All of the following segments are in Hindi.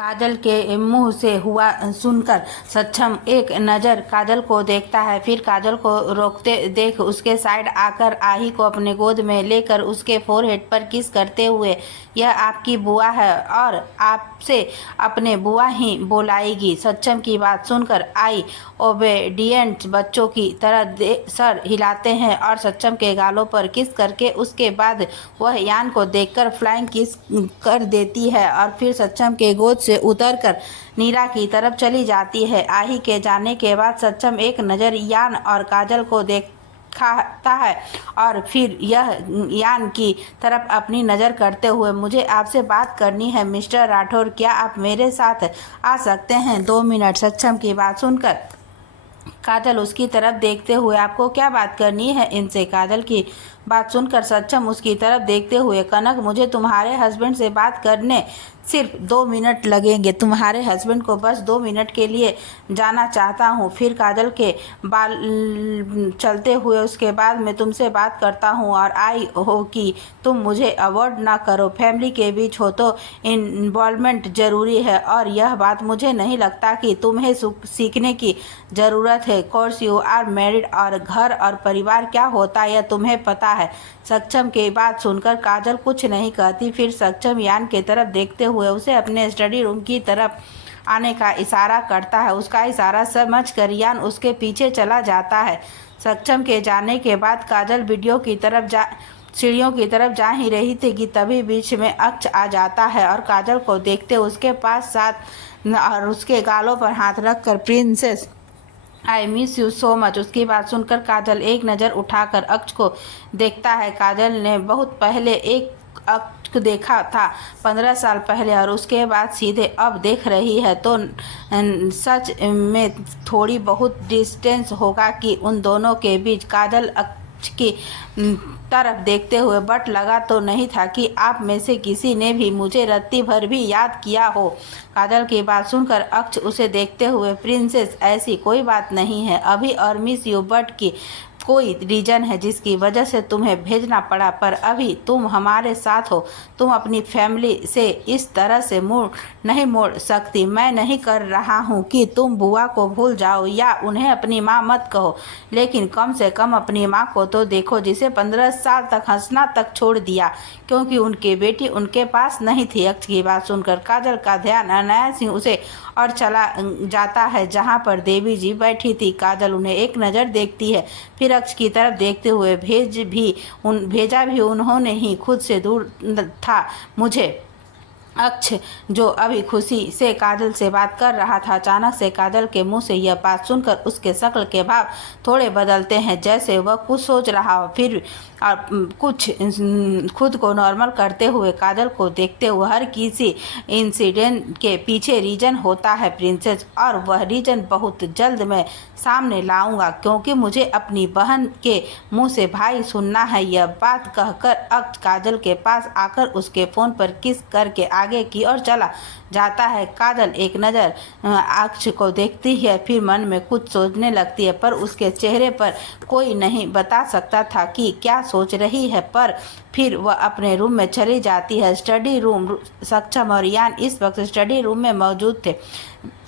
काजल के मुंह से हुआ सुनकर सक्षम एक नज़र काजल को देखता है, फिर काजल को रोकते देख उसके साइड आकर आही को अपने गोद में लेकर उसके फोरहेड पर किस करते हुए, यह आपकी बुआ है और आपसे अपने बुआ ही बुलाएगी। सक्षम की बात सुनकर आई ओबेडिएंट बच्चों की तरह सर हिलाते हैं और सक्षम के गालों पर किस करके उसके बाद वह यान को देखकर फ्लाइंग किस कर देती है और फिर सक्षम के गोद से उतरकर नीरा की तरफ चली जाती है। आही के जाने के बाद सक्षम एक नज़र यान और काजल को देखता है और फिर यह यान की तरफ अपनी नज़र करते हुए, मुझे आपसे बात करनी है मिस्टर राठौर, क्या आप मेरे साथ आ सकते हैं 2 मिनट। सक्षम की बात सुनकर काजल उसकी तरफ देखते हुए, आपको क्या बात करनी है इनसे। काजल की बात सुनकर सक्षम उसकी तरफ देखते हुए, कनक मुझे तुम्हारे हस्बैंड से बात करने सिर्फ 2 मिनट लगेंगे, तुम्हारे हस्बैंड को बस 2 मिनट के लिए जाना चाहता हूँ, फिर काजल के बाल चलते हुए उसके बाद मैं तुमसे बात करता हूँ और आई हो कि तुम मुझे अवॉइड ना करो, फैमिली के बीच हो तो इन्वॉल्वमेंट ज़रूरी है और यह बात मुझे नहीं लगता कि तुम्हें सीखने की ज़रूरत है। कोर्स यू आर मैरिड और घर और परिवार क्या होता है यह तुम्हें पता है। सक्षम की बात सुनकर काजल कुछ नहीं कहती, फिर सक्षम यान की तरफ देखते हुए उसे अपने स्टडी रूम की तरफ आने का इशारा करता है। उसका इशारा समझकर यान उसके पीछे चला जाता है। सक्षम के जाने के बाद काजल सीढ़ियों की तरफ जा ही रही थी कि तभी बीच में अक्ष आ जाता है और काजल को देखते उसके पास साथ और उसके गालों पर हाथ रखकर, princess I miss you so much. उसकी बात सुनकर काजल एक नज़र उठाकर अक्ष को देखता है। काजल ने बहुत पहले एक अक्ष देखा था 15 साल पहले और उसके बाद सीधे अब देख रही है तो सच में थोड़ी बहुत डिस्टेंस होगा कि उन दोनों के बीच। काजल अक्ष की तरफ देखते हुए, बट लगा तो नहीं था कि आप में से किसी ने भी मुझे रत्ती भर भी याद किया हो। काजल की बात सुनकर अक्ष उसे देखते हुए, प्रिंसेस ऐसी कोई बात नहीं है अभी और मिस यू बट की कोई रीज़न है जिसकी वजह से तुम्हें भेजना पड़ा, पर अभी तुम हमारे साथ हो, तुम अपनी फैमिली से इस तरह से मुड़ नहीं मोड़ सकती। मैं नहीं कर रहा हूँ कि तुम बुआ को भूल जाओ या उन्हें अपनी माँ मत कहो, लेकिन कम से कम अपनी माँ को तो देखो जिसे 15 साल तक हंसना तक छोड़ दिया क्योंकि उनकी बेटी उनके पास नहीं थी। अक्ष की बात सुनकर काजल का ध्यान अनायास ही उसे और चला जाता है जहाँ पर देवी जी बैठी थी। काजल उन्हें एक नज़र देखती है, फिर अक्ष की तरफ देखते हुए, भेजा भी उन्होंने ही खुद से दूर था मुझे। अक्ष जो अभी खुशी से काजल से बात कर रहा था, अचानक से काजल के मुंह से यह बात सुनकर उसके शक्ल के भाव थोड़े बदलते हैं, जैसे वह कुछ सोच रहा हो। फिर कुछ खुद को नॉर्मल करते हुए काजल को देखते हुए, हर किसी इंसिडेंट के पीछे रीज़न होता है प्रिंसेस, और वह रीज़न बहुत जल्द मैं सामने लाऊंगा क्योंकि मुझे अपनी बहन के मुंह से भाई सुनना है। यह बात कहकर अक्ष काजल के पास आकर उसके फ़ोन पर किस करके आगे की ओर चला जाता है। काजल एक नज़र अक्ष को देखती है, फिर मन में कुछ सोचने लगती है, पर उसके चेहरे पर कोई नहीं बता सकता था कि क्या सोच रही है। पर फिर वह अपने रूम में चली जाती है। स्टडी रूम, सक्षम और यान इस वक्त स्टडी रूम में मौजूद थे।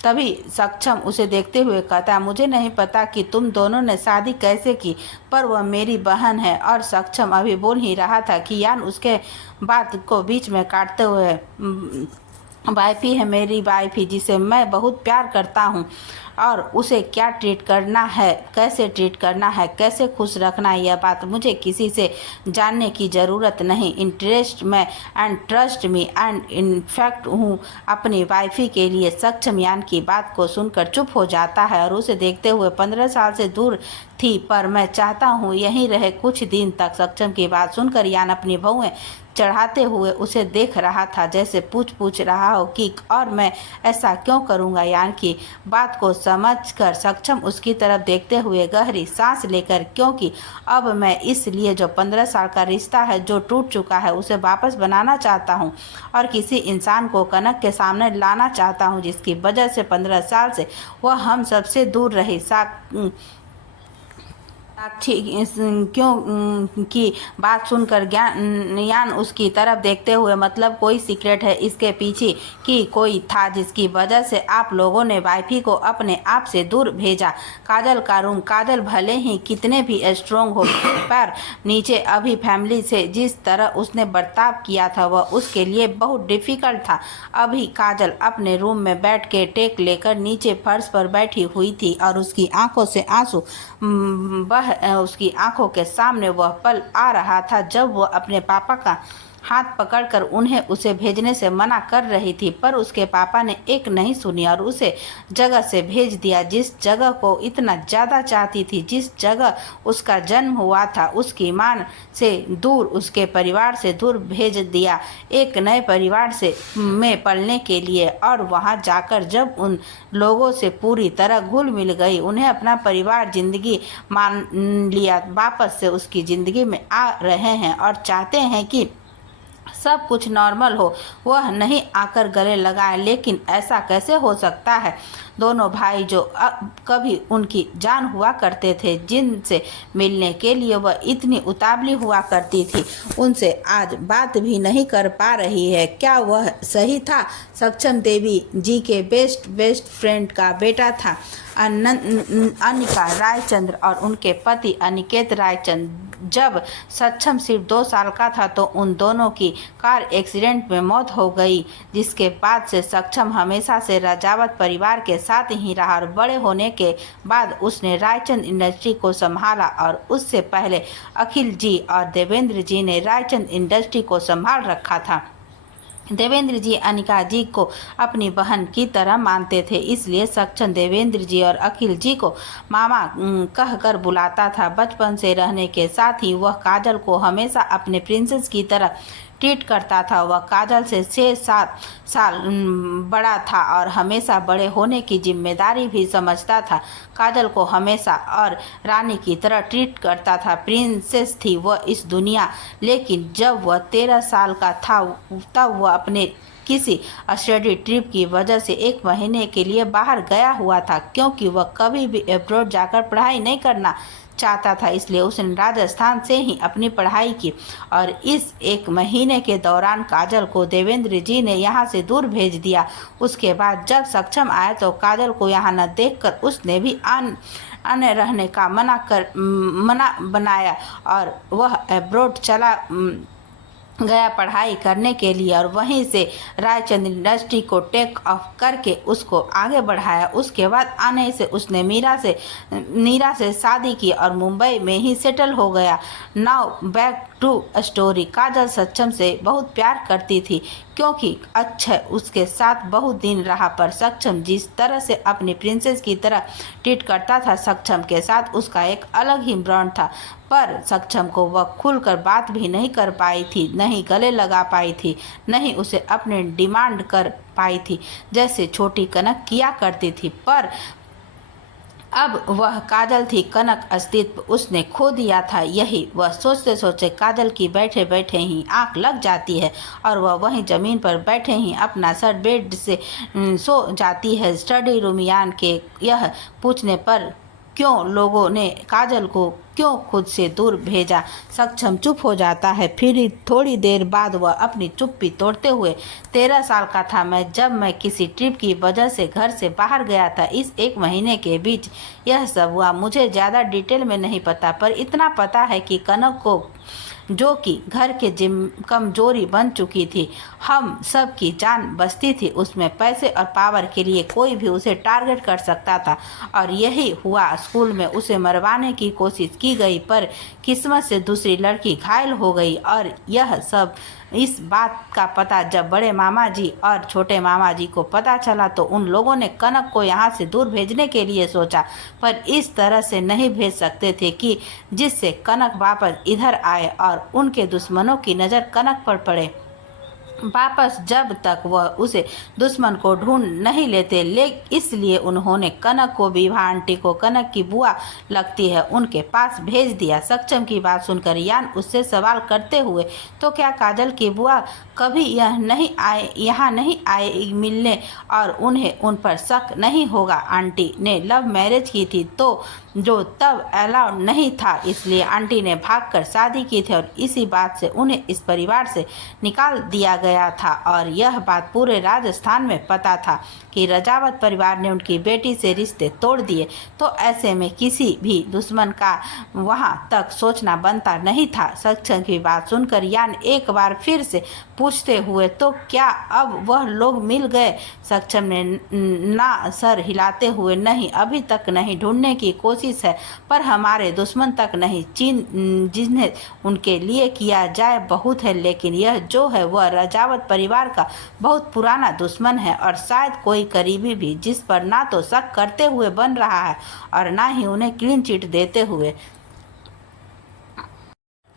तभी सक्षम उसे देखते हुए कहता, मुझे नहीं पता कि तुम दोनों ने शादी कैसे की, पर वह मेरी बहन है। और सक्षम अभी बोल ही रहा था कि यान उसके बात को बीच में काटते हुए, वाइफी है मेरी वाइफी जिसे मैं बहुत प्यार करता हूँ और उसे क्या ट्रीट करना है, कैसे ट्रीट करना है, कैसे खुश रखना है, यह बात मुझे किसी से जानने की ज़रूरत नहीं। इंटरेस्ट में and trust me and in fact हूँ अपनी वाइफी के लिए। सक्षम यान की बात को सुनकर चुप हो जाता है और उसे देखते हुए, 15 साल से दूर थी पर मैं चाहता हूँ यहीं रहे कुछ दिन तक। सक्षम की बात सुनकर यान अपनी भौएं चढ़ाते हुए उसे देख रहा था, जैसे पूछ रहा हो कि और मैं ऐसा क्यों करूँगा। यान की बात को समझकर सक्षम उसकी तरफ देखते हुए गहरी सांस लेकर, क्योंकि अब मैं इसलिए जो 15 साल का रिश्ता है जो टूट चुका है उसे वापस बनाना चाहता हूँ और किसी इंसान को कनक के सामने लाना चाहता हूँ जिसकी वजह से 15 साल से वह हम सबसे दूर रही। साक्षी क्यों की बात सुनकर ज्ञान उसकी तरफ देखते हुए, मतलब कोई सीक्रेट है इसके पीछे कि कोई था जिसकी वजह से आप लोगों ने वाइफी को अपने आप से दूर भेजा। काजल का रूम, काजल भले ही कितने भी स्ट्रोंग हो पर नीचे अभी फैमिली से जिस तरह उसने बर्ताव किया था वह उसके लिए बहुत डिफिकल्ट था। अभी काजल अपने रूम में बैठ के टेक लेकर नीचे फर्श पर बैठी हुई थी और उसकी आंखों से आंसू उसकी आंखों के सामने वह पल आ रहा था जब वह अपने पापा का हाथ पकड़कर उन्हें उसे भेजने से मना कर रही थी, पर उसके पापा ने एक नहीं सुनी और उसे जगह से भेज दिया जिस जगह को इतना ज़्यादा चाहती थी, जिस जगह उसका जन्म हुआ था। उसकी मां से दूर, उसके परिवार से दूर भेज दिया एक नए परिवार से में पलने के लिए। और वहां जाकर जब उन लोगों से पूरी तरह घुल मिल गई, उन्हें अपना परिवार जिंदगी मान लिया, वापस से उसकी ज़िंदगी में आ रहे हैं और चाहते हैं कि सब कुछ नॉर्मल हो, वह नहीं आकर गले लगाए। लेकिन ऐसा कैसे हो सकता है? दोनों भाई जो कभी उनकी जान हुआ करते थे, जिनसे मिलने के लिए वह इतनी उतावली हुआ करती थी, उनसे आज बात भी नहीं कर पा रही है। क्या वह सही था? सक्षम देवी जी के बेस्ट फ्रेंड का बेटा था अनिका रायचंद्र और उनके पति अनिकेत रायचंद्र। जब सक्षम सिर्फ 2 साल का था तो उन दोनों की कार एक्सीडेंट में मौत हो गई, जिसके बाद से सक्षम हमेशा से राजावत परिवार के साथ ही रहा और बड़े होने के बाद उसने रायचंद इंडस्ट्री को संभाला। और उससे पहले अखिल जी और देवेंद्र जी ने रायचंद इंडस्ट्री को संभाल रखा था। देवेंद्र जी अनिका जी को अपनी बहन की तरह मानते थे, इसलिए सक्षम देवेंद्र जी और अखिल जी को मामा कहकर बुलाता था। बचपन से रहने के साथ ही वह काजल को हमेशा अपने प्रिंसेस की तरह ट्रीट करता था। वह काजल से 6-7 साल बड़ा था और हमेशा बड़े होने की जिम्मेदारी भी समझता था। काजल को हमेशा और रानी की तरह ट्रीट करता था। प्रिंसेस थी वह इस दुनिया। लेकिन जब वह 13 साल का था तब वह अपने किसी स्टडी ट्रिप की वजह से 1 महीने के लिए बाहर गया हुआ था, क्योंकि वह कभी भी अब्रॉड जाकर पढ़ाई नहीं करना चाहता था। इसलिए उसने राजस्थान से ही अपनी पढ़ाई की और इस 1 महीने के दौरान काजल को देवेंद्र जी ने यहाँ से दूर भेज दिया। उसके बाद जब सक्षम आया तो काजल को यहाँ न देखकर उसने भी आने रहने का मना बनाया और वह अब्रॉड चला गया पढ़ाई करने के लिए और वहीं से रायचंद इंडस्ट्री को टेक ऑफ करके उसको आगे बढ़ाया। उसके बाद आने से उसने नीरा से शादी की और मुंबई में ही सेटल हो गया। Now back to story. Kajal Saksham से बहुत प्यार करती थी क्योंकि अक्षय उसके साथ बहुत दिन रहा, पर सक्षम जिस तरह से अपनी प्रिंसेस की तरह ट्रीट करता था, सक्षम के साथ उसका एक अलग ही बॉन्ड था। पर सक्षम को वह खुलकर बात भी नहीं कर पाई थी, नहीं गले लगा पाई थी, नहीं उसे अपने डिमांड कर पाई थी जैसे छोटी कनक किया करती थी। पर अब वह काजल थी, कनक अस्तित्व उसने खो दिया था। यही वह सोचते सोचते काजल की बैठे बैठे ही आंख लग जाती है और वह वहीं ज़मीन पर बैठे ही अपना सर बेड से सो जाती है। स्टडी रूम यान के यह पूछने पर क्यों लोगों ने काजल को क्यों खुद से दूर भेजा, सक्षम चुप हो जाता है। फिर थोड़ी देर बाद वह अपनी चुप्पी तोड़ते हुए 13 साल का था मैं जब मैं किसी ट्रिप की वजह से घर से बाहर गया था। इस 1 महीने के बीच यह सब हुआ। मुझे ज़्यादा डिटेल में नहीं पता, पर इतना पता है कि कनक को, जो कि घर के कमजोरी बन चुकी थी, हम सब की जान बसती थी उसमें। पैसे और पावर के लिए कोई भी उसे टारगेट कर सकता था और यही हुआ। स्कूल में उसे मरवाने की कोशिश की गई, पर किस्मत से दूसरी लड़की घायल हो गई। और यह सब इस बात का पता जब बड़े मामा जी और छोटे मामा जी को पता चला तो उन लोगों ने कनक को यहाँ से दूर भेजने के लिए सोचा, पर इस तरह से नहीं भेज सकते थे कि जिससे कनक वापस इधर आए और उनके दुश्मनों की नज़र कनक पर पड़े। वापस जब तक वह उसे दुश्मन को ढूंढ नहीं लेते। इसलिए उन्होंने कनक को विभा आंटी को कनक की बुआ लगती है उनके पास भेज दिया। सक्षम की बात सुनकर यान उससे सवाल करते हुए, तो क्या काजल की बुआ कभी यहाँ नहीं आए मिलने और उन्हें उन पर शक नहीं होगा? आंटी ने लव मैरिज की थी तो जो तब अलाउड नहीं था, इसलिए आंटी ने भागकर शादी की थी और इसी बात से उन्हें इस परिवार से निकाल दिया गया था। और यह बात पूरे राजस्थान में पता था कि रजावत परिवार ने उनकी बेटी से रिश्ते तोड़ दिए। तो ऐसे में किसी भी दुश्मन का वहां तक सोचना बनता नहीं था। सक्षम की बात सुनकर यान एक बार फिर से पूछते हुए, तो क्या अब वह लोग मिल गए? सक्षम ने ना सर हिलाते हुए, नहीं, अभी तक नहीं, ढूंढने की कोशिश है पर हमारे दुश्मन तक नहीं। चीन जिन्हें उनके लिए किया जाए बहुत है, लेकिन यह जो है वह रजावत परिवार का बहुत पुराना दुश्मन है और शायद कोई करीबी भी, जिस पर ना तो शक करते हुए बन रहा है और ना ही उन्हें क्लीन चिट देते हुए।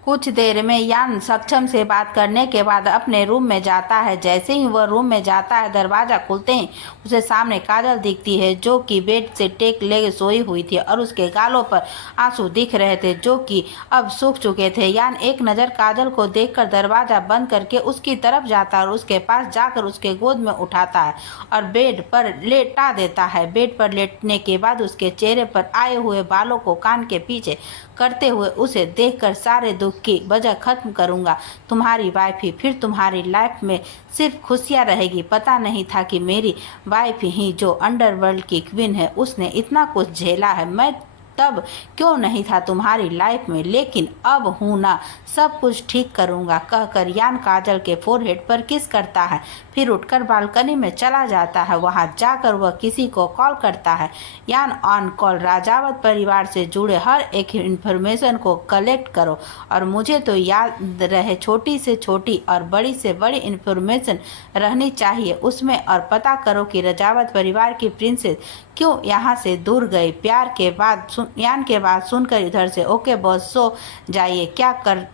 कुछ देर में यान सक्षम से बात करने के बाद अपने रूम में जाता है। जैसे ही वह रूम में जाता है, दरवाजा खुलते ही उसे सामने काजल दिखती है जो कि बेड से टेक ले सोई हुई थी और उसके गालों पर आंसू दिख रहे थे जो कि अब सूख चुके थे। यान एक नज़र काजल को देखकर दरवाजा बंद करके उसकी तरफ जाता है और उसके पास जाकर उसके गोद में उठाता है और बेड पर लेटा देता है। बेड पर लेटने के बाद उसके चेहरे पर आए हुए बालों को कान के पीछे करते हुए उसे देखकर सारे दुख की वजह खत्म करूंगा, तुम्हारी वाइफ ही फिर तुम्हारी लाइफ में सिर्फ खुशियां रहेगी। पता नहीं था कि मेरी वाइफ ही जो अंडरवर्ल्ड की क्वीन है, उसने इतना कुछ झेला है। मैं तब क्यों नहीं था तुम्हारी लाइफ में, लेकिन अब हूं ना, सब कुछ ठीक करूंगा, कहकर यान काजल के फोरहेड पर किस करता है। फिर उठकर बालकनी में चला जाता है। वहां जाकर वह किसी को कॉल करता है। यान ऑन कॉल, राजावत परिवार से जुड़े हर एक इन्फॉर्मेशन को कलेक्ट करो और मुझे तो याद रहे, छोटी से छोटी और बड़ी से बड़ी इन्फॉर्मेशन रहनी चाहिए उसमें, और पता करो कि राजावत परिवार की प्रिंसेस क्यों यहाँ से दूर गई। प्यार के बाद यान के बाद सुनकर इधर से, ओके बॉस सो जाइए, क्या कर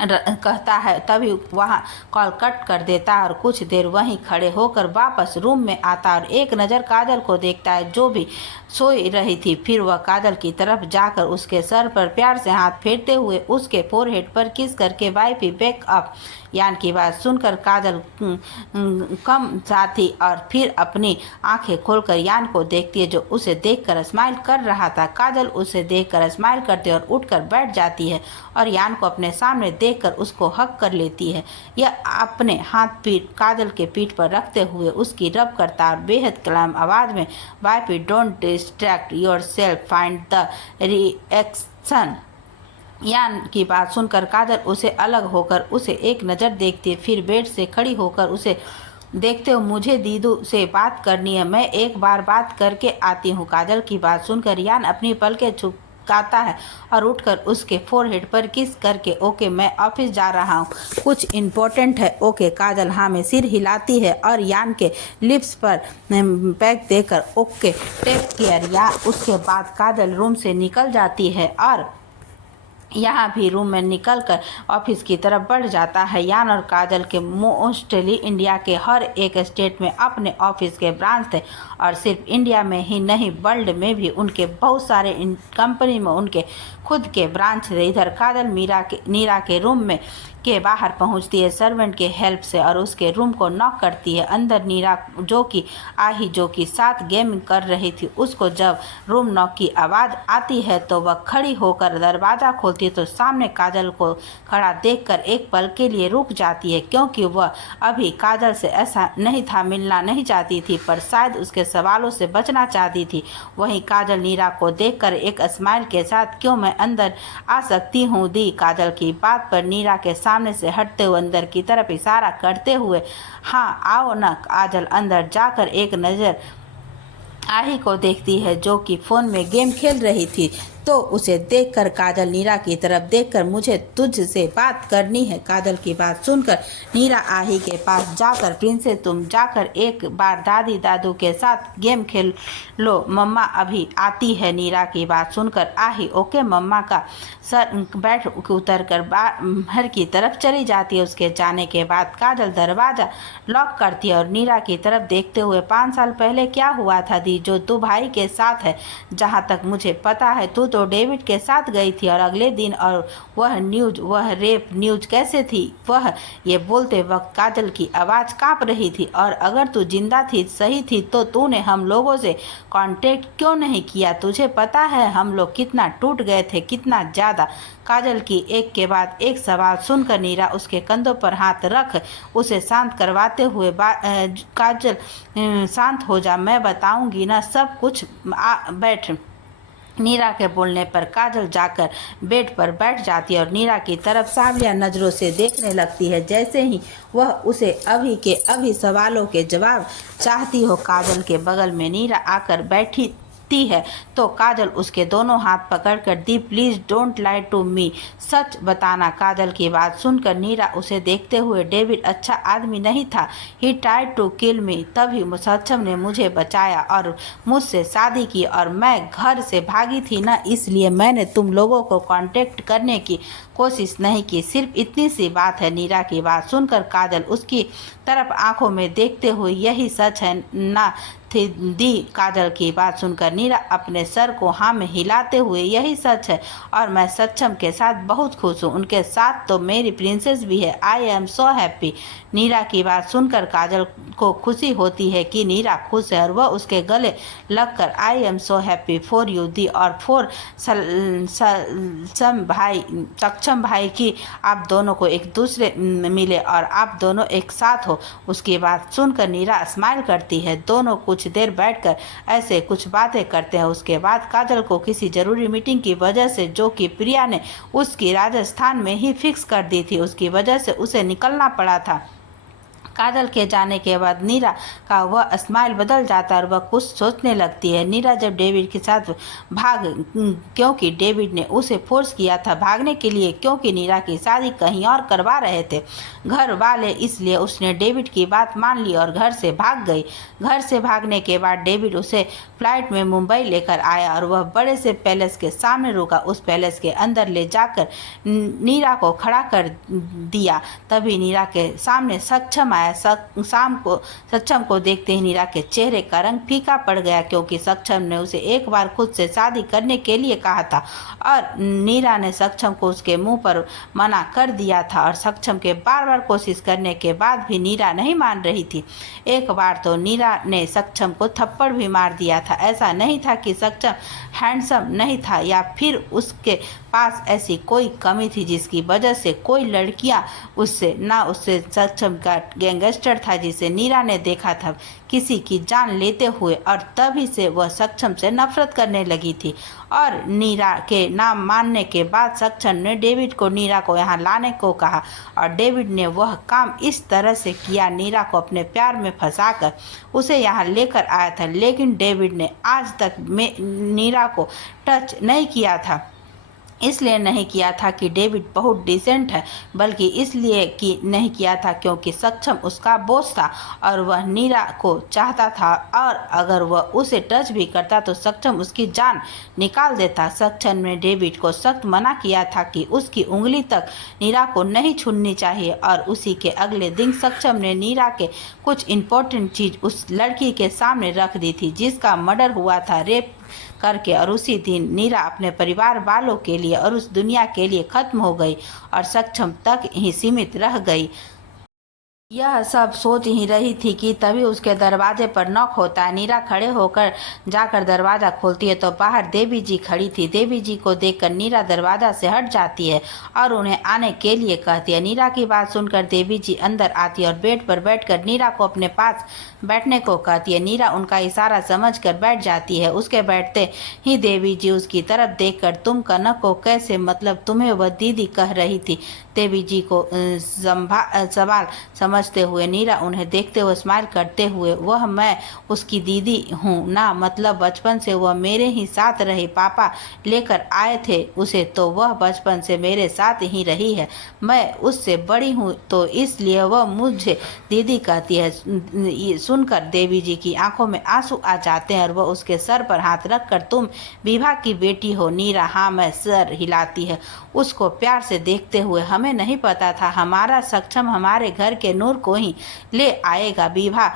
कहता है। तभी वहाँ कॉल कट कर देता है और कुछ देर वहीं खड़े होकर वापस रूम में आता और एक नज़र काजल को देखता है जो भी सोई रही थी। फिर वह काजल की तरफ जाकर उसके सर पर प्यार से हाथ फेरते हुए उसके फोरहेड पर किस करके, वाइफ ही बैक अप। यान की बात सुनकर काजल कम साथी और फिर अपनी आंखें खोलकर यान को देखती है जो उसे देखकर स्माइल कर रहा था। काजल उसे देखकर स्माइल करती है और उठकर बैठ जाती है और यान को अपने सामने देखकर उसको हक कर लेती है। यह अपने हाथ पीठ काजल के पीठ पर रखते हुए उसकी रब करता और बेहद कलाम आवाज में, wife don't distract your self, find the reaction. यान की बात सुनकर काजल उसे अलग होकर उसे एक नज़र देखती है, फिर बेड से खड़ी होकर उसे देखते हो, मुझे दीदू से बात करनी है, मैं एक बार बात करके आती हूँ। काजल की बात सुनकर यान अपनी पलकें झुकाता है और उठकर उसके फोरहेड पर किस करके, ओके मैं ऑफिस जा रहा हूँ, कुछ इम्पोर्टेंट है। ओके काजल हाँ में सिर हिलाती है और यान के लिप्स पर पैक देकर ओके टेक केयर। या उसके बाद काजल रूम से निकल जाती है और यहाँ भी रूम में निकलकर ऑफिस की तरफ बढ़ जाता है। यान और काजल के मोस्टली इंडिया के हर एक स्टेट में अपने ऑफिस के ब्रांच थे और सिर्फ इंडिया में ही नहीं वर्ल्ड में भी उनके बहुत सारे कंपनी में उनके खुद के ब्रांच थे। इधर काजल नीरा के रूम में के बाहर पहुंचती है सर्वेंट के हेल्प से और उसके रूम को नॉक करती है। अंदर नीरा जो कि साथ गेम कर रही थी, उसको जब रूम नॉक की आवाज़ आती है तो वह खड़ी होकर दरवाज़ा खोलती है तो सामने काजल को खड़ा देखकर एक पल के लिए रुक जाती है, क्योंकि वह अभी काजल से ऐसा नहीं था मिलना नहीं चाहती थी पर शायद उसके सवालों से बचना चाहती थी। वहीं काजल नीरा को देखकर एक स्माइल के साथ, क्यों मैं अंदर आ सकती हूँ दी। काजल की बात पर नीरा के सामने से हटते हुए अंदर की तरफ इशारा करते हुए, हाँ आओ न। काजल अंदर जाकर एक नज़र आही को देखती है जो कि फ़ोन में गेम खेल रही थी। तो उसे देखकर काजल नीरा की तरफ देखकर मुझे तुझसे बात करनी है। काजल की बात सुनकर नीरा आही के पास जाकर प्रिंसेस तुम जाकर एक बार दादी दादू के साथ गेम खेल लो, मम्मा अभी आती है। नीरा की बात सुनकर आही ओके मम्मा का सर बैठ उतर कर बाहर की तरफ चली जाती है। उसके जाने के बाद काजल दरवाज़ा लॉक करती है और नीरा की तरफ देखते हुए 5 साल पहले क्या हुआ था दी, जो तू भाई के साथ है? जहाँ तक मुझे पता है तू तो डेविड के साथ गई थी और अगले दिन, और वह रेप न्यूज कैसे थी? वह ये बोलते वक्त काजल की आवाज़ कांप रही थी। और अगर तू जिंदा थी सही थी तो तूने हम लोगों से कांटेक्ट क्यों नहीं किया? तुझे पता है हम लोग कितना टूट गए थे, कितना ज़्यादा। काजल की एक के बाद एक सवाल सुनकर नीरा उसके कंधों पर हाथ रख उसे शांत करवाते हुए काजल शांत हो जा, मैं बताऊंगी ना सब कुछ, बैठ। नीरा के बोलने पर काजल जाकर बेड पर बैठ जाती है और नीरा की तरफ सावलिया नज़रों से देखने लगती है, जैसे ही वह उसे अभी के अभी सवालों के जवाब चाहती हो। काजल के बगल में नीरा आकर बैठी है तो काजल उसके दोनों हाथ पकड़कर दी please don't lie to me, सच बताना। काजल की बात सुनकर नीरा उसे देखते हुए डेविड अच्छा आदमी नहीं था, ही ट्राइड टू किल मी, तभी सक्षम ने मुझे बचाया और मुझसे शादी की और मैं घर से भागी थी ना, इसलिए मैंने तुम लोगों को कांटेक्ट करने की कोशिश नहीं की, सिर्फ इतनी सी बात है। नीरा की बात सुनकर काजल उसकी तरफ आंखों में देखते हुए यही सच है ना थी दी? काजल की बात सुनकर नीरा अपने सर को हाँ में हिलाते हुए यही सच है और मैं सक्षम के साथ बहुत खुश हूँ, उनके साथ तो मेरी प्रिंसेस भी है, आई एम सो हैप्पी। नीरा की बात सुनकर काजल को खुशी होती है कि नीरा खुश है और वह उसके गले लगकर I am so happy for you दी और फॉर सक्षम भाई की आप दोनों को एक दूसरे मिले और आप दोनों एक साथ हो। उसकी बात सुनकर नीरा स्माइल करती है, दोनों कुछ देर बैठकर ऐसे कुछ बातें करते हैं। उसके बाद काजल को किसी जरूरी मीटिंग की वजह से, जो कि प्रिया ने उसकी राजस्थान में ही फिक्स कर दी थी, उसकी वजह से उसे निकलना पड़ा था। काजल के जाने के बाद नीरा का वह स्माइल बदल जाता है और वह कुछ सोचने लगती है। नीरा जब डेविड के साथ क्योंकि डेविड ने उसे फोर्स किया था भागने के लिए, क्योंकि नीरा की शादी कहीं और करवा रहे थे घर वाले, इसलिए उसने डेविड की बात मान ली और घर से भाग गई। घर से भागने के बाद डेविड उसे फ्लाइट में मुंबई लेकर आया और वह बड़े से पैलेस के सामने रुका। उस पैलेस के अंदर ले जाकर नीरा को खड़ा कर दिया। तभी नीरा के सामने सक्षम आया। सक्षम को देखते ही नीरा के चेहरे का रंग फीका पड़ गया, क्योंकि सक्षम ने उसे एक बार खुद से शादी करने के लिए कहा था और नीरा ने सक्षम को उसके मुंह पर मना कर दिया था और सक्षम के बार बार कोशिश करने के बाद भी नीरा नहीं मान रही थी। एक बार तो नीरा ने सक्षम को थप्पड़ भी मार दिया था। ऐसा नहीं था कि सक्षम हैंडसम नहीं था या फिर उसके पास ऐसी कोई कमी थी जिसकी वजह से कोई लड़कियां उससे सक्षम का गैंगस्टर था जिसे नीरा ने देखा था किसी की जान लेते हुए, और तभी से वह सक्षम से नफरत करने लगी थी। और नीरा के नाम मानने के बाद सक्षम ने डेविड को नीरा को यहाँ लाने को कहा और डेविड ने वह काम इस तरह से किया, नीरा को अपने प्यार में फंसाकर उसे यहाँ लेकर आया था। लेकिन डेविड ने आज तक नीरा को टच नहीं किया था। इसलिए नहीं किया था कि डेविड बहुत डिसेंट है, बल्कि इसलिए कि नहीं किया था क्योंकि सक्षम उसका बॉस था और वह नीरा को चाहता था, और अगर वह उसे टच भी करता तो सक्षम उसकी जान निकाल देता। सक्षम ने डेविड को सख्त मना किया था कि उसकी उंगली तक नीरा को नहीं छूनी चाहिए, और उसी के अगले दिन सक्षम ने नीरा के कुछ इम्पोर्टेंट चीज़ उस लड़की के सामने रख दी थी जिसका मर्डर हुआ था रेप करके, और उसी दिन नीरा अपने परिवार वालों के लिए और उस दुनिया के लिए खत्म हो गई और सक्षम तक ही सीमित रह गई। यह सब सोच ही रही थी कि तभी उसके दरवाजे पर नॉक होता है। नीरा खड़े होकर जाकर दरवाज़ा खोलती है तो बाहर देवी जी खड़ी थी। देवी जी को देखकर नीरा दरवाज़ा से हट जाती है और उन्हें आने के लिए कहती है। नीरा की बात सुनकर देवी जी अंदर आती है और बेड पर बैठकर नीरा को अपने पास बैठने को कहती है। नीरा उनका इशारा समझकर बैठ जाती है। उसके बैठते ही देवी जी उसकी तरफ देखकर तुम कनक को कैसे, मतलब तुम्हें वह दीदी कह रही थी? देवी जी को सवाल समझते हुए नीरा उन्हें देखते हुए स्माइल करते हुए, वह मैं उसकी दीदी हूँ ना, मतलब बचपन से वह मेरे ही साथ रही, पापा लेकर आए थे उसे तो वह बचपन से मेरे साथ ही रही है, मैं उससे बड़ी हूँ तो इसलिए वह मुझे दीदी कहती है। ये सुनकर देवी जी की आंखों में आंसू आ जाते हैं और वह उसके सर पर हाथ रखकर, तुम विभा की बेटी हो नीरा? हाँ, मैं सर हिलाती है उसको प्यार से देखते हुए। हमें नहीं पता था हमारा सक्षम हमारे घर के नूर को ही ले आएगा। विभा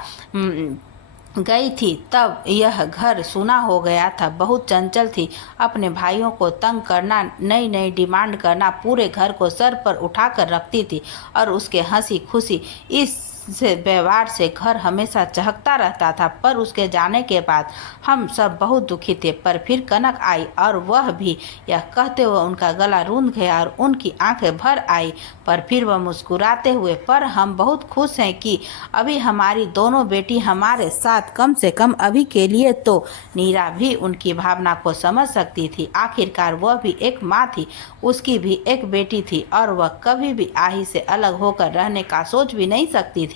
गई थी तब यह घर सूना हो गया था, बहुत चंचल थी, अपने भाइयों को तंग करना, नई नई डिमांड करना, पूरे घर को सर पर उठाकर रखती थी और उसके हंसी खुशी इस से व्यवहार से घर हमेशा चहकता रहता था। पर उसके जाने के बाद हम सब बहुत दुखी थे। पर फिर कनक आई और वह भी यह कहते हुए उनका गला रूंध गया और उनकी आंखें भर आई। पर फिर वह मुस्कुराते हुए, पर हम बहुत खुश हैं कि अभी हमारी दोनों बेटी हमारे साथ, कम से कम अभी के लिए तो। नीरा भी उनकी भावना को समझ सकती थी। आखिरकार वह भी एक माँ थी, उसकी भी एक बेटी थी और वह कभी भी आही से अलग होकर रहने का सोच भी नहीं सकती थी।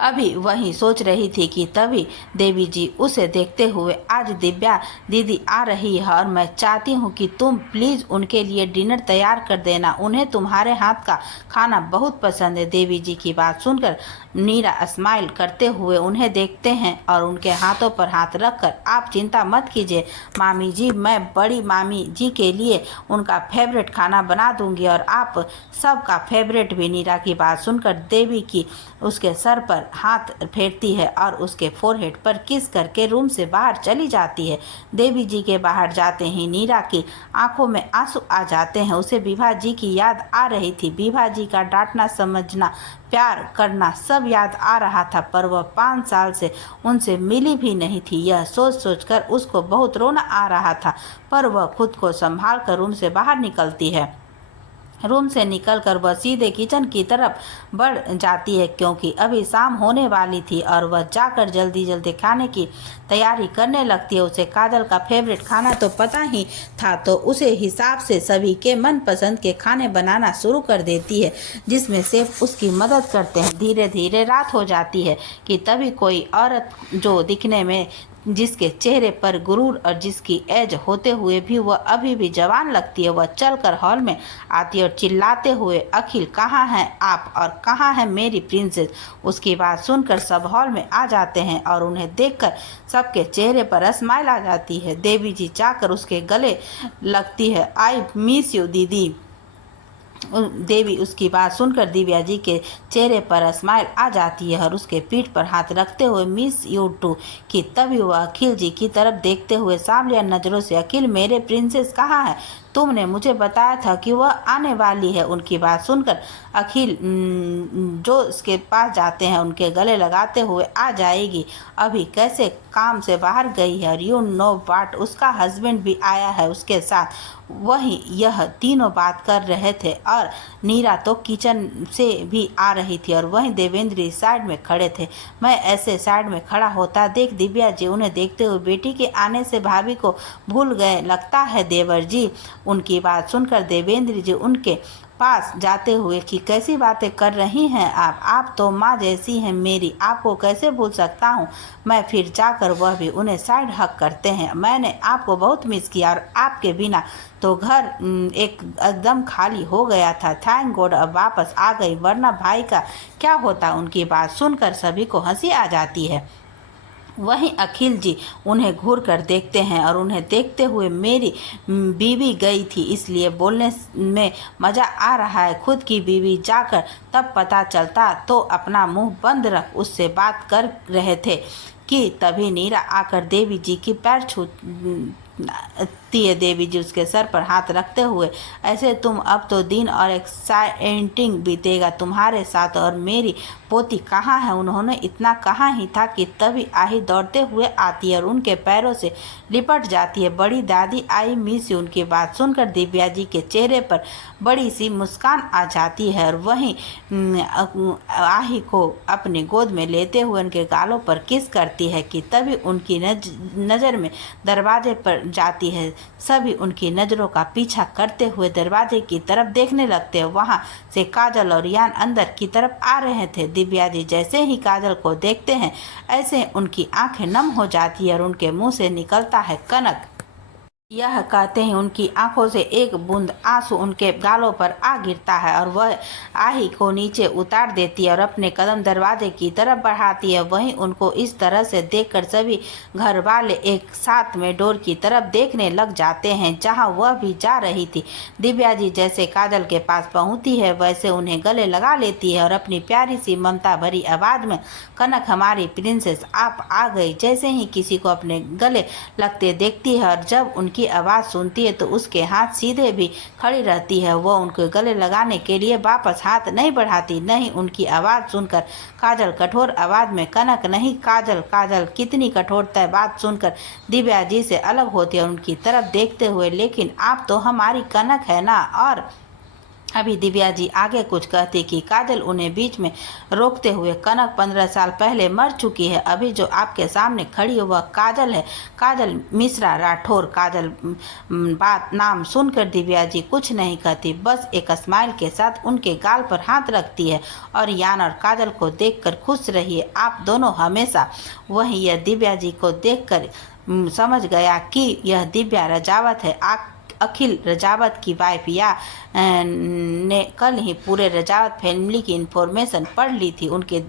अभी वही सोच रही थी कि तभी देवी जी उसे देखते हुए, आज दिव्या दीदी आ रही है और मैं चाहती हूँ कि तुम प्लीज़ उनके लिए डिनर तैयार कर देना, उन्हें तुम्हारे हाथ का खाना बहुत पसंद है। देवी जी की बात सुनकर नीरा स्माइल करते हुए उन्हें देखते हैं और उनके हाथों पर हाथ रखकर, आप चिंता मत कीजिए मामी जी, मैं बड़ी मामी जी के लिए उनका फेवरेट खाना बना दूंगी और आप सबका फेवरेट भी। नीरा की बात सुनकर देवी की उसके सर पर हाथ फेरती है और उसके फोरहेड पर किस करके रूम से बाहर चली जाती है। देवी जी के बाहर जाते ही नीरा की आंखों में आंसू आ जाते हैं। उसे विभा जी की याद आ रही थी। विभा जी का डांटना, समझना, प्यार करना सब याद आ रहा था, पर वह 5 साल से उनसे मिली भी नहीं थी। यह सोच सोचकर उसको बहुत रोना आ रहा था, पर वह खुद को संभाल कर रूम से बाहर निकलती है। रूम से निकलकर वह सीधे किचन की तरफ बढ़ जाती है, क्योंकि अभी शाम होने वाली थी और वह जाकर जल्दी जल्दी खाने की तैयारी करने लगती है। उसे काजल का फेवरेट खाना तो पता ही था, तो उसे हिसाब से सभी के मनपसंद के खाने बनाना शुरू कर देती है, जिसमें शेफ उसकी मदद करते हैं। धीरे धीरे रात हो जाती है कि तभी कोई औरत जो दिखने में, जिसके चेहरे पर गुरूर और जिसकी एज होते हुए भी वह अभी भी जवान लगती है, वह चलकर हॉल में आती है और चिल्लाते हुए, अखिल कहाँ हैं आप और कहाँ है मेरी प्रिंसेस? उसकी बात सुनकर सब हॉल में आ जाते हैं और उन्हें देखकर सबके चेहरे पर स्माइल आ जाती है। देवी जी जाकर उसके गले लगती है, आई मिस यू दीदी। देवी उसकी बात सुनकर दिव्या जी के चेहरे पर स्माइल आ जाती है और उसके पीठ पर हाथ रखते हुए, मिस यू टू। कि तभी वह अखिल जी की तरफ देखते हुए सांवलिया नजरों से, अखिल मेरे प्रिंसेस कहाँ है? तुमने मुझे बताया था कि वह आने वाली है। उनकी बात सुनकर अखिल जो उसके पास जाते हैं, उनके गले लगाते हुए, आ जाएगी, अभी कैसे काम से बाहर गई है और यू नो वाट, उसका हस्बैंड भी आया है उसके साथ। वही यह तीनों बात कर रहे थे और नीरा तो किचन से भी आ रही थी और वहीं देवेंद्र साइड में खड़े थे। मैं ऐसे साइड में खड़ा होता देख दिव्या जी उन्हें देखते हुए, बेटी के आने से भाभी को भूल गए लगता है देवर जी। उनकी बात सुनकर देवेंद्र जी उनके पास जाते हुए कि कैसी बातें कर रही हैं आप तो माँ जैसी हैं मेरी, आपको कैसे भूल सकता हूँ मैं? फिर जाकर वह भी उन्हें साइड हक करते हैं। मैंने आपको बहुत मिस किया और आपके बिना तो घर एकदम खाली हो गया था। थैंक गॉड अब वापस आ गई, वरना भाई का क्या होता? उनकी बात सुनकर सभी को हंसी आ जाती है। वहीं अखिल जी उन्हें घूर कर देखते हैं और उन्हें देखते हुए, मेरी बीवी गई थी इसलिए बोलने में मज़ा आ रहा है, खुद की बीवी जाकर तब पता चलता तो अपना मुंह बंद रख उससे बात कर रहे थे कि तभी नीरा आकर देवी जी की पैर छूती है। देवी जी उसके सर पर हाथ रखते हुए, ऐसे तुम अब तो दिन और एक्साइटिंग बीतेगा तुम्हारे साथ, और मेरी पोती कहाँ है? उन्होंने इतना कहा ही था कि तभी आही दौड़ते हुए आती है और उनके पैरों से लिपट जाती है, बड़ी दादी आई मिस यू। उनकी बात सुनकर दिव्या जी के चेहरे पर बड़ी सी मुस्कान आ जाती है और वहीं आही को अपने गोद में लेते हुए उनके गालों पर किस करती है कि तभी उनकी नज़र में दरवाजे पर जाती है। सभी उनकी नज़रों का पीछा करते हुए दरवाजे की तरफ देखने लगते हैं। वहाँ से काजल और यान अंदर की तरफ आ रहे थे। दिव्या जी जैसे ही काजल को देखते हैं ऐसे उनकी आंखें नम हो जाती है और उनके मुंह से निकलता है कनक। यह कहते ही उनकी आंखों से एक बूंद आंसू उनके गालों पर आ गिरता है और वह आही को नीचे उतार देती है और अपने कदम दरवाजे की तरफ बढ़ाती है। वहीं उनको इस तरह से देखकर सभी घर वाले एक साथ में डोर की तरफ देखने लग जाते हैं जहां वह भी जा रही थी। दिव्या जी जैसे काजल के पास पहुंचती है वैसे उन्हें गले लगा लेती है और अपनी प्यारी सी ममता भरी आवाज में, कनक हमारी प्रिंसेस आप आ गई, जैसे ही किसी को अपने गले लगते देखती है। और जब उनकी आवाज सुनती है तो उसके हाथ सीधे भी खड़ी रहती है। वह उनको गले लगाने के लिए वापस हाथ नहीं बढ़ाती। नहीं, उनकी आवाज सुनकर काजल कठोर आवाज में, कनक नहीं काजल, काजल कितनी कठोरता, बात सुनकर दिव्या जी से अलग होती है उनकी तरफ देखते हुए, लेकिन आप तो हमारी कनक है ना। और अभी दिव्या जी आगे कुछ कहती कि काजल उन्हें बीच में रोकते हुए, कनक 15 साल पहले मर चुकी है। अभी जो आपके सामने खड़ी है वह काजल है, काजल मिश्रा राठौर। काजल बात नाम सुनकर दिव्या जी कुछ नहीं कहती, बस एक स्माइल के साथ उनके गाल पर हाथ रखती है और यान और काजल को देखकर खुश रहिए आप दोनों हमेशा। वहीं यह दिव्या जी को देखकर समझ गया कि यह दिव्या रजावत है। अखिल रजावत की वाइफ या ने कल ही पूरे रजावत फैमिली की इन्फॉर्मेशन पढ़ ली थी। उनके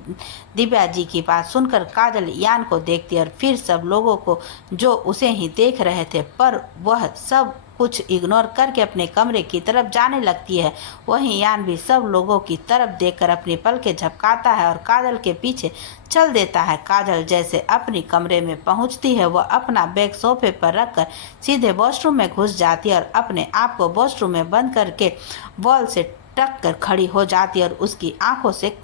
दिव्या जी की बात सुनकर काजल यान को देखती और फिर सब लोगों को जो उसे ही देख रहे थे, पर वह सब कुछ इग्नोर करके अपने कमरे की तरफ जाने लगती है। वहीं यान भी सब लोगों की तरफ देखकर अपनी पलकें झपकाता है और काजल के पीछे चल देता है। काजल जैसे अपनी कमरे में पहुंचती है वह अपना बैग सोफे पर रखकर सीधे वॉशरूम में घुस जाती है और अपने आप को वॉशरूम में बंद करके वॉल से टक कर खड़ी हो जाती है और उसकी आंखों से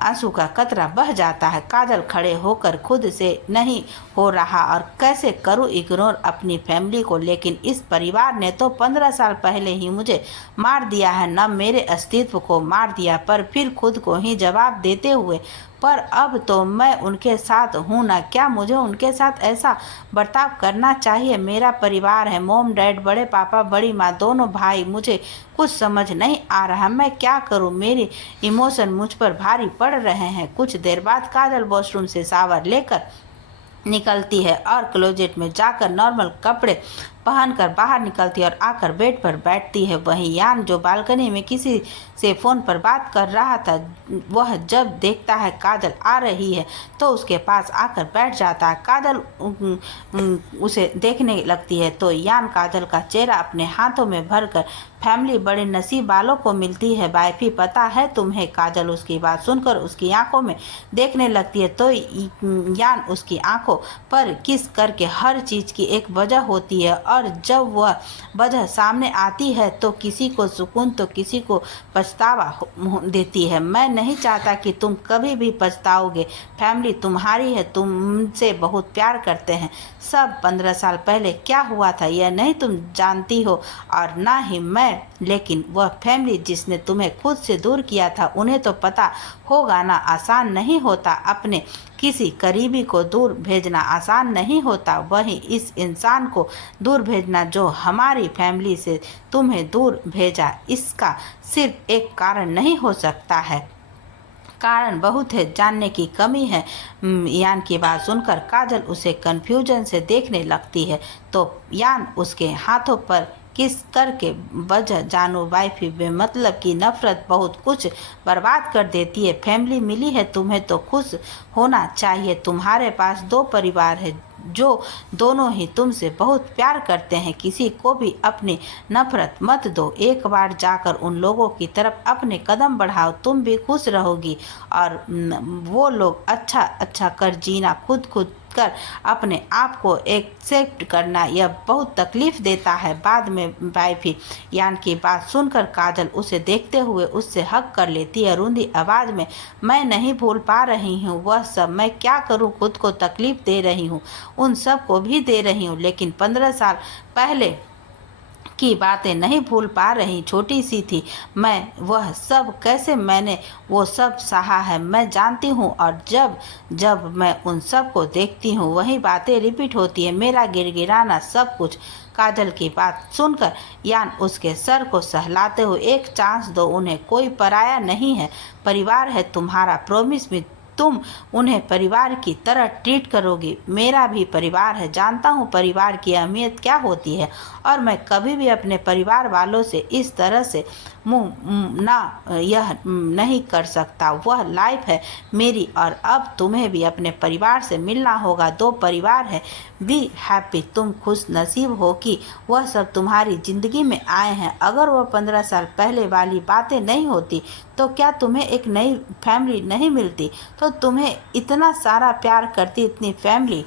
आंसू का कतरा बह जाता है। काजल खड़े होकर खुद से नहीं हो रहा और कैसे करूं इग्नोर अपनी फैमिली को, लेकिन इस परिवार ने तो 15 साल पहले ही मुझे मार दिया है, न मेरे अस्तित्व को मार दिया पर फिर खुद को ही जवाब देते हुए, पर अब तो मैं उनके साथ हूँ ना, क्या मुझे उनके साथ ऐसा बर्ताव करना चाहिए? मेरा परिवार है, मॉम डैड, बड़े पापा बड़ी माँ, दोनों भाई, मुझे कुछ समझ नहीं आ रहा मैं क्या करूँ। मेरी इमोशन मुझ पर भारी पड़ रहे हैं। कुछ देर बाद काजल वॉशरूम से शावर लेकर निकलती है और क्लोजेट में जाकर नॉर्मल कपड़े पहनकर बाहर निकलती है और आकर बेड पर बैठती है। वहीं यान जो बालकनी में किसी से फ़ोन पर बात कर रहा था, वह जब देखता है काजल आ रही है तो उसके पास आकर बैठ जाता है। काजल उसे देखने लगती है तो यान काजल का चेहरा अपने हाथों में भरकर, फैमिली बड़े नसीब वालों को मिलती है वाइफी, पता है तुम्हें। काजल उसकी बात सुनकर उसकी आंखों में देखने लगती है तो यान उसकी आंखों पर किस करके, हर चीज़ की एक वजह होती है और जब वह वजह सामने आती है तो किसी को सुकून तो किसी को पछतावा देती है। मैं नहीं चाहता कि तुम कभी भी पछताओगे, फैमिली तुम्हारी है, तुमसे बहुत प्यार करते हैं। सब 15 साल पहले क्या हुआ था यह नहीं तुम जानती हो और ना ही मैं, लेकिन वह फैमिली जिसने तुम्हें खुद से दूर किया था उन्हें तो पता होगा ना। आसान नहीं होता, अपने किसी करीबी को दूर भेजना आसान नहीं होता, वहीं इस इंसान को दूर भेजना जो हमारी फैमिली से तुम्हें दूर भेजा, इसका सिर्फ एक कारण नहीं हो सकता है, कारण बहुत है, जानने की कमी है। यान की बात सुनकर काजल उसे कन्फ्यूजन से देखने लगती है तो यान उसके हाथों पर किस करके वजह जानू वाइफी बेमतलब की नफरत बहुत कुछ बर्बाद कर देती है। फैमिली मिली है तुम्हें तो खुश होना चाहिए, तुम्हारे पास 2 परिवार है जो दोनों ही तुमसे बहुत प्यार करते हैं। किसी को भी अपनी नफरत मत दो, एक बार जाकर उन लोगों की तरफ अपने कदम बढ़ाओ, तुम भी खुश रहोगी और वो लोग अच्छा कर जीना, खुद कर अपने आप को एक्सेप्ट करना यह बहुत तकलीफ देता है बाद में वाइफी। यान की बात सुनकर काजल उसे देखते हुए उससे हक कर लेती है रूंधी आवाज में, मैं नहीं भूल पा रही हूँ वह सब, मैं क्या करूँ, खुद को तकलीफ दे रही हूँ, उन सब को भी दे रही हूँ, लेकिन 15 साल पहले की बातें नहीं भूल पा रही। छोटी सी थी मैं, वह सब कैसे मैंने वो सब सहा है मैं जानती हूँ, और जब जब मैं उन सब को देखती हूँ वही बातें रिपीट होती है, मेरा गिड़गिड़ाना सब कुछ। काजल की बात सुनकर यान उसके सर को सहलाते हुए, एक चांस दो उन्हें, कोई पराया नहीं है, परिवार है तुम्हारा, प्रॉमिस मी तुम उन्हें परिवार की तरह ट्रीट करोगी। मेरा भी परिवार है, जानता हूँ परिवार की अहमियत क्या होती है, और मैं कभी भी अपने परिवार वालों से इस तरह से मुँह ना यह नहीं कर सकता। वह लाइफ है मेरी, और अब तुम्हें भी अपने परिवार से मिलना होगा। दो परिवार है, बी हैप्पी। तुम खुश नसीब हो कि वह सब तुम्हारी ज़िंदगी में आए हैं। अगर वह 15 साल पहले वाली बातें नहीं होती तो क्या तुम्हें एक नई फैमिली नहीं मिलती? तो तुम्हें इतना सारा प्यार करती, इतनी फैमिली,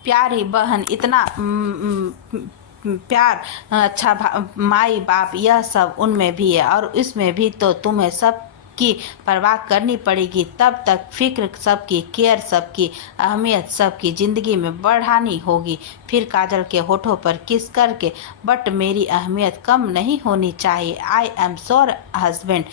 प्यारी बहन, इतना प्यार, अच्छा माई बाप, यह सब उनमें भी है, और इसमें भी तो तुम्हें सब की परवाह करनी पड़ेगी। तब तक फिक्र सबकी, केयर सबकी, अहमियत सबकी ज़िंदगी में बढ़ानी होगी। फिर काजल के होठों पर किस करके, बट मेरी अहमियत कम नहीं होनी चाहिए। I am sure husband.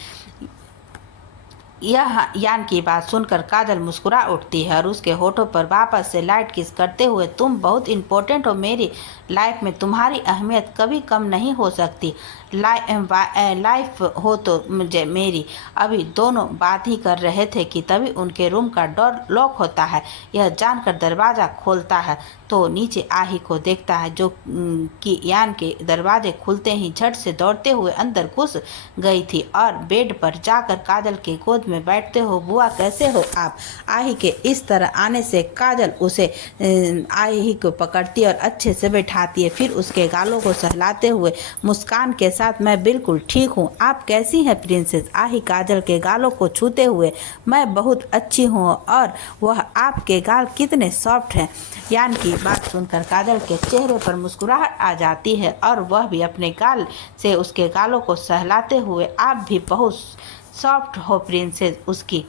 यह यान की बात सुनकर काजल मुस्कुरा उठती है और उसके होठों पर वापस से लाइट किस करते हुए, तुम बहुत इम्पोर्टेंट हो मेरी लाइफ में, तुम्हारी अहमियत कभी कम नहीं हो सकती। लाइफ हो तो मुझे मेरी। अभी दोनों बात ही कर रहे थे कि तभी उनके रूम का डोर लॉक होता है। यह जानकर दरवाज़ा खोलता है तो नीचे आही को देखता है, जो कि यान के दरवाजे खुलते ही झट से दौड़ते हुए अंदर घुस गई थी और बेड पर जाकर काजल के गोद में बैठते हो। बुआ कैसे हो आप? आही के इस तरह आने से काजल उसे आही को पकड़ती और अच्छे से बैठाती है, फिर उसके गालों को सहलाते हुए मुस्कान के साथ, मैं बिल्कुल ठीक हूँ, आप कैसी हैं प्रिंसेस? आही काजल के गालों को छूते हुए, मैं बहुत अच्छी हूँ, और वह आपके गाल कितने सॉफ्ट हैं। यान की बात सुनकर काजल के चेहरे पर मुस्कुराहट आ जाती है और वह भी अपने गाल से उसके गालों को सहलाते हुए, आप भी बहुत सॉफ्ट हो प्रिंसेस, उसकी।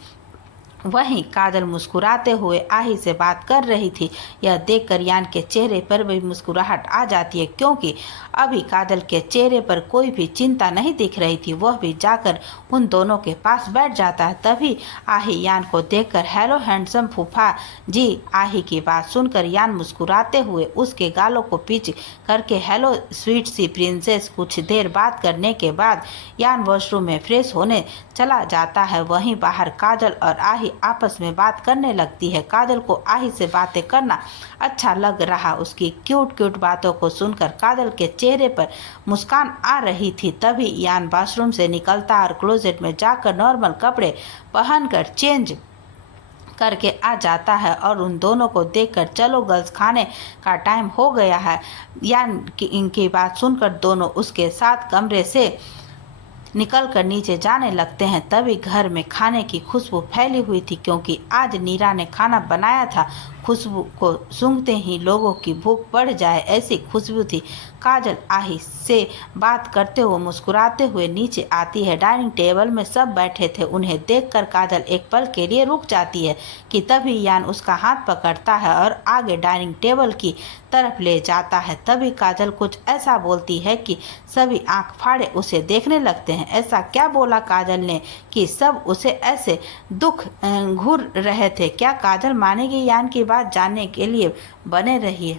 वहीं काजल मुस्कुराते हुए आही से बात कर रही थी। यह देखकर यान के चेहरे पर भी मुस्कुराहट आ जाती है, क्योंकि अभी काजल के चेहरे पर कोई भी चिंता नहीं दिख रही थी। वह भी जाकर उन दोनों के पास बैठ जाता है। तभी आही यान को देखकर, हेलो हैंडसम फूफा जी। आही की बात सुनकर यान मुस्कुराते हुए उसके गालों को पीछ करके, हेलो स्वीट सी प्रिंसेस। कुछ देर बात करने के बाद यान वॉशरूम में फ्रेश होने चला जाता है। वहीं बाहर काजल और आही आपस में बात करने लगती है। काजल को आही से बातें करना अच्छा लग रहा। उसकी क्यूट क्यूट बातों को सुनकर काजल के चेहरे पर मुस्कान आ रही थी। तभी यान बाथरूम से निकलता और क्लोजेट में जाकर नॉर्मल कपड़े पहनकर चेंज करके आ जाता है और उन दोनों को देखकर, चलो गर्ल्स खाने का टाइम हो गया है। यान इनकी बात सुनकर दोनों उसके साथ कमरे से निकल कर नीचे जाने लगते हैं। तभी घर में खाने की खुशबू फैली हुई थी, क्योंकि आज नीरा ने खाना बनाया था। खुशबू को सूंघते ही लोगों की भूख बढ़ जाए ऐसी खुशबू थी। काजल आही से बात करते हुए मुस्कुराते हुए नीचे आती है। डाइनिंग टेबल में सब बैठे थे। उन्हें देखकर काजल एक पल के लिए रुक जाती है कि तभी यान उसका हाथ पकड़ता है और आगे डाइनिंग टेबल की तरफ ले जाता है। तभी काजल कुछ ऐसा बोलती है कि सभी आंख फाड़े उसे देखने लगते हैं। ऐसा क्या बोला काजल ने कि सब उसे ऐसे दुख घूर रहे थे? क्या काजल मानेगी? यान की बात जानने के लिए बने रहिए।